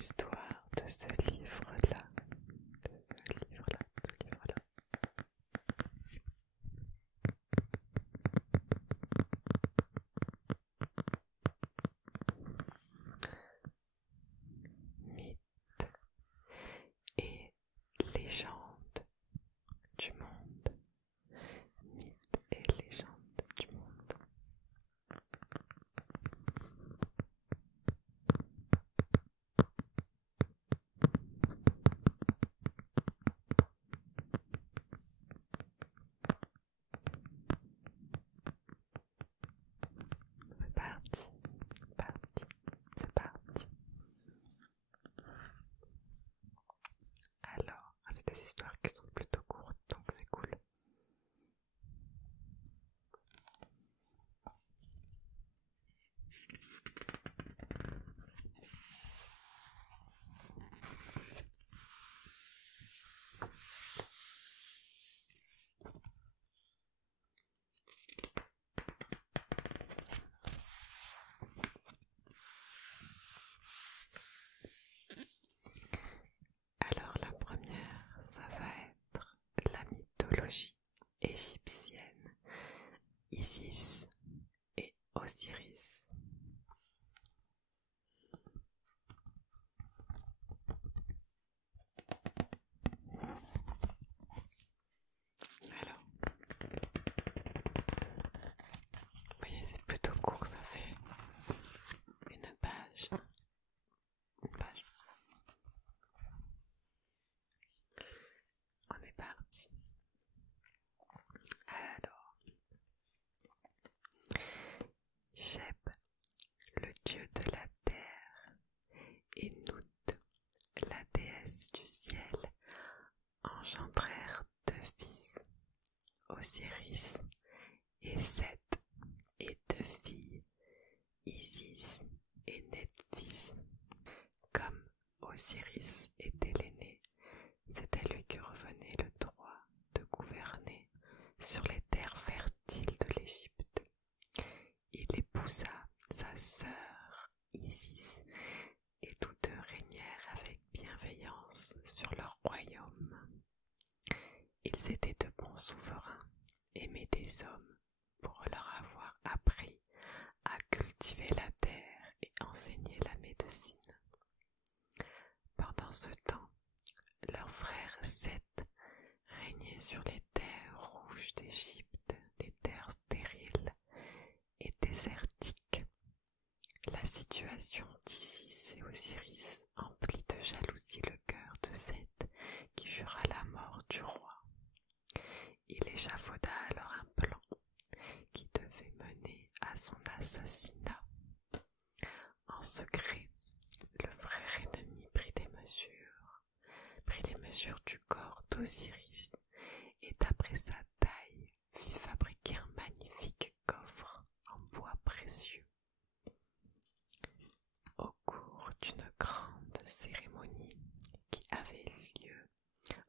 l'histoire de ce livre-là, de ce livre-là, de ce livre-là. Mythes et légendes du monde. Mythes et légendes du monde. C'est parti, c'est parti. Alors, c'est des histoires qui sont plutôt courtes, donc c'est cool. Alors la première, ça va être la mythologie égyptienne, Isis et Osiris. Alors, vous voyez, c'est plutôt court, ça fait une page. Une page. On est parti. Alors, Cheb, le dieu de la terre, et Nout, la déesse du ciel, engendrèrent deux fils, Osiris et Seth, et deux filles, Isis et Nephthys. Comme Osiris était l'aîné, c'est à lui que revenait le droit de gouverner sur les terres fertiles de l'Égypte. Il épousa sa sœur Isis, et tous deux régnèrent avec bienveillance sur leur royaume. Ils étaient de bons souverains, aimés des hommes, pour leur avoir appris à cultiver la terre et enseigner la médecine. Pendant ce temps, leur frère Seth régnait sur les terres rouges d'Égypte, des terres stériles et désertiques. La situation d'Isis et Osiris emplit de jalousie le cœur de Seth, qui jura la mort du roi. Il échafauda alors un plan qui devait mener à son assassinat. En secret, le frère ennemi prit les mesures du corps d'Osiris et d'après sa taille fit fabriquer un magnifique coffre en bois précieux. Au cours d'une grande cérémonie qui avait lieu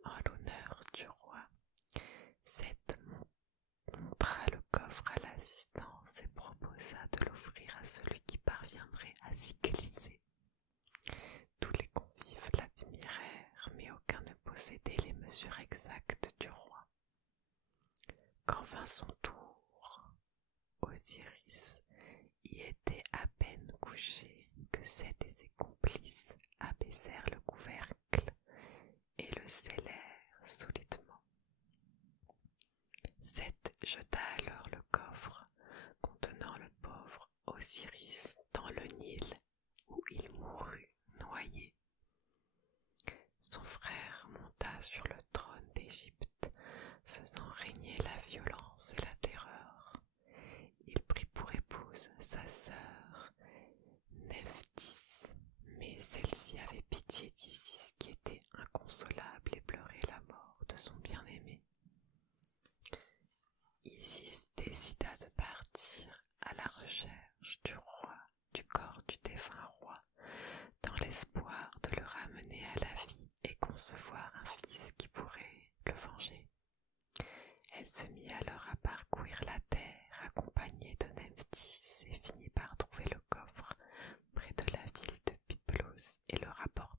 en l'honneur du roi, Seth montra le coffre à l'assistance et proposa de l'offrir à celui qui parviendrait à s'y glisser. Tous les convives l'admirèrent, mais aucun ne possédait les mesures exactes du roi. Quand vint son tour, Osiris y était à peine couché que Seth et ses complices abaissèrent le couvercle et le scellèrent solidement. Seth jeta alors le coffre contenant le pauvre Osiris dans le Nil où il mourut noyé. Son frère monta sur le trône d'Égypte, faisant régner la violence et la terreur. Il prit pour épouse sa sœur Nephthys, mais celle-ci avait pitié d'Isis qui était inconsolable et pleurait la mort de son bien-aimé. Isis décida de partir à la recherche du corps du défunt roi, dans l'espoir de le ramener à la vie et concevoir un fils qui pourrait le venger. Elle se mit alors à parcourir la terre accompagnée de Nephthys et finit par trouver le coffre près de la ville de Byblos et le rapporta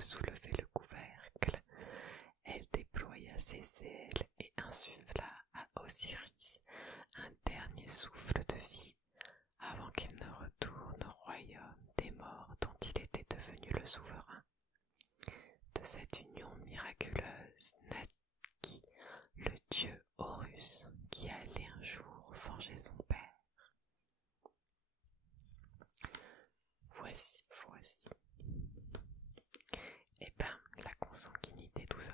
de soulever le couvercle, elle déploya ses ailes et insuffla à Osiris un dernier souffle de vie avant qu'il ne retourne au royaume des morts dont il était devenu le souverain. De cette union miraculeuse naquit le dieu Horus qui allait un jour venger son père. Voici. Eh ben, la consanguinité, tout ça.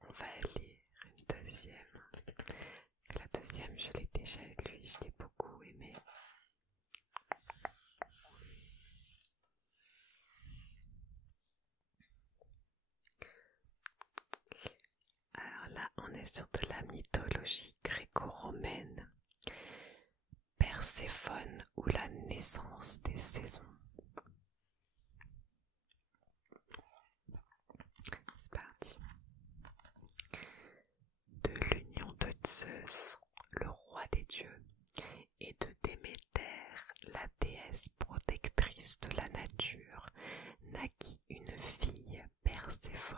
On va lire une deuxième. La deuxième, je l'ai déjà lue, je l'ai beaucoup aimée. Alors là, on est sur de la mythologie gréco-romaine. Perséphone ou la naissance des saisons. C'est parti. De l'union de Zeus, le roi des dieux, et de Déméter, la déesse protectrice de la nature, naquit une fille, Perséphone.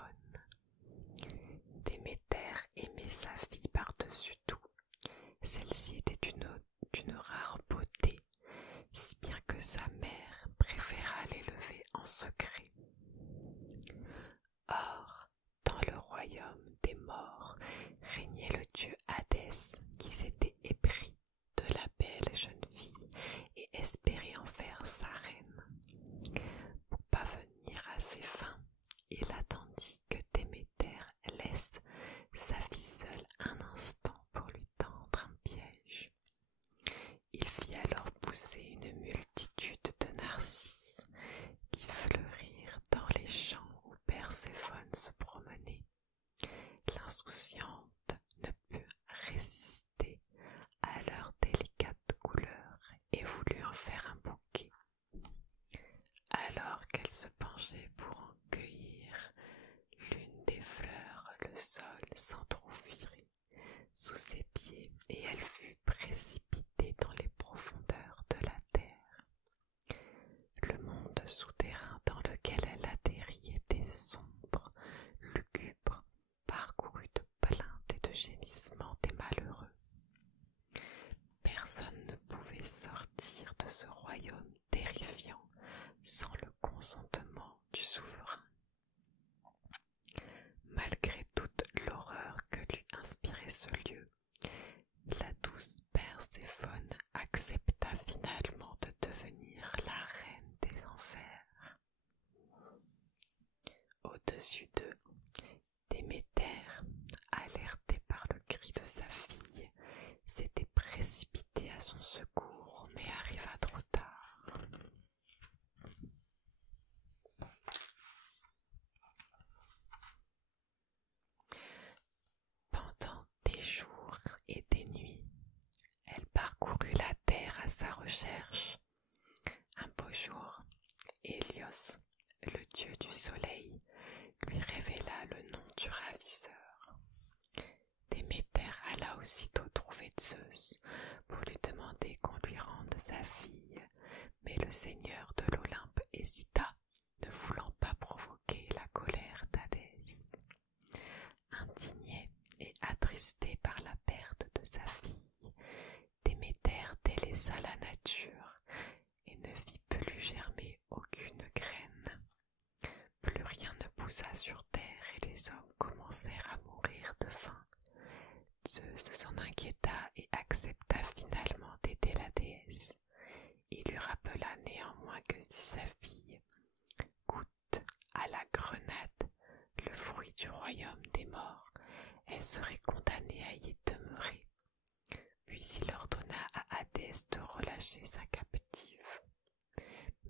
Déméter aimait sa fille par-dessus tout. Celle-ci était d'une rare beauté, si bien que sa mère préféra l'élever en secret. Or, dans le royaume des morts, régnait le dieu Hadès qui s'était épris de la belle jeune fille et espérait en faire sa reine. Pour parvenir à ses fins, il attendit que Déméter laisse sa fille seule un instant pour lui tendre un piège. Il fit alors pousser une multitude de narcisses qui fleurirent dans les champs où Perséphone se promenait. L'insouciante ne put résister à leurs délicates couleurs et voulut en faire un bouquet. Alors qu'elle se penchait pour en cueillir l'une des fleurs, le sol s'entr'ouvrit sous ses pieds et elle fut précipitée dans les profondeurs de la terre. Le monde souterrain dans lequel elle atterrit était sombre, lugubre, parcouru de plaintes et de gémissements des malheureux. Personne ne pouvait sortir de ce royaume terrifiant sans le consentement du souverain. Malgré toute l'horreur que lui inspirait ce lieu, la douce Perséphone accepta finalement de devenir la reine des enfers. Au-dessus d'eux, Déméter, alerté par le cri de sa fille, s'était précipité à son secours, mais arriva trop tard. Pendant des jours et des nuits, elle parcourut la terre à sa recherche. Un beau jour, Hélios, le dieu du soleil, lui révéla le nom du ravisseur. Déméter alla aussitôt trouver Zeus pour lui demander qu'on lui rende sa fille, mais le seigneur de l'Olympe hésita, ne voulant pas provoquer la colère d'Hadès. Indigné et attristé par la perte de sa fille, Déméter délaissa la nature et ne vit plus germer aucune graine. Plus rien ne poussa sur terre et les hommes commencèrent à mourir de faim. Zeus s'en inquiéta et accepta finalement d'aider la déesse. Il lui rappela néanmoins que si sa fille goûte à la grenade, le fruit du royaume des morts, elle serait condamnée à y demeurer. Puis il ordonna à Hadès de relâcher sa captive.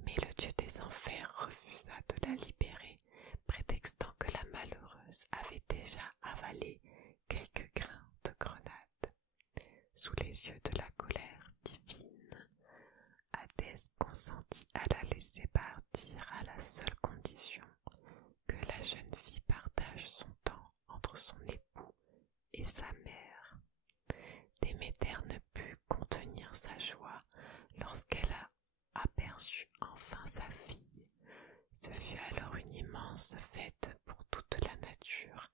Mais le dieu des enfers refusa de la libérer, prétextant que la malheureuse avait déjà avalé quelques grains de grenade. Sous les yeux de la colère divine, Hadès consentit à la laisser partir à la seule condition que la jeune fille partage son temps entre son époux et sa mère. Déméter ne put contenir sa immense fête pour toute la nature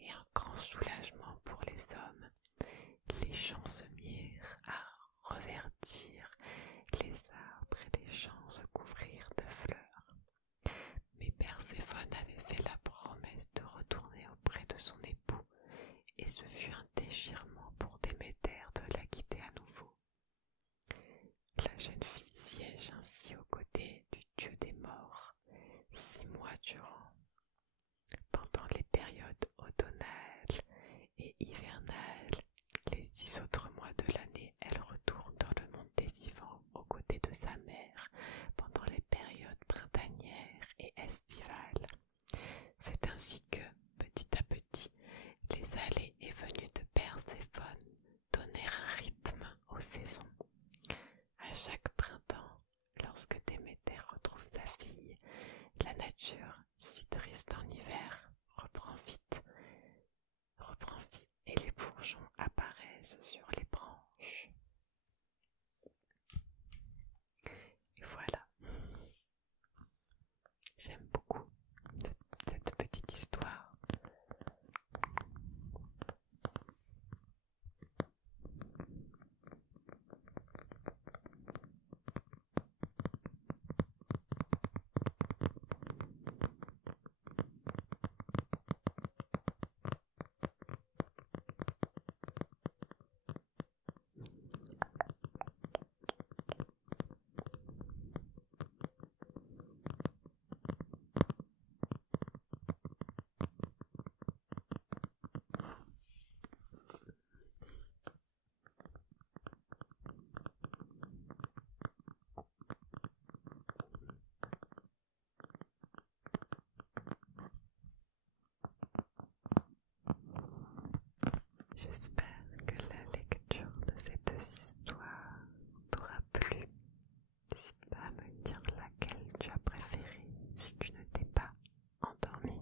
et un grand soulagement pour les hommes. Les champs se mirent à reverdir, les arbres et les champs se couvrirent de fleurs. Mais Perséphone avait fait la promesse de retourner auprès de son époux, et ce fut un déchirement pour Déméter de la quitter à nouveau. La jeune fille siège ainsi aux côtés du dieu des morts 6 mois durant. Pendant les périodes automnales et hivernales, les 10 autres mois de l'année, elle retourne dans le monde des vivants aux côtés de sa mère pendant les périodes printanières et estivales. C'est ainsi que, petit à petit, les allées et venues de Perséphone donnèrent un rythme aux saisons. À chaque printemps, lorsque Déméter retrouve sa fille, la nature, si triste en hiver, reprend vie et les bourgeons apparaissent sur les branches. Et voilà, j'aime beaucoup cette petite histoire. J'espère que la lecture de cette histoire t'aura plu. N'hésite pas à me dire laquelle tu as préférée si tu ne t'es pas endormi.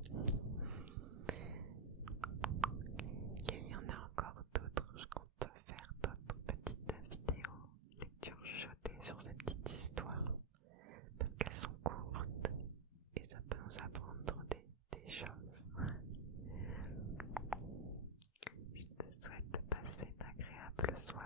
Il y en a encore d'autres, je compte faire d'autres petites vidéos, lectures chuchotées sur ces petites histoires, parce qu'elles sont courtes et ça peut nous apprendre des choses. Je te souhaite de passer une agréable soirée.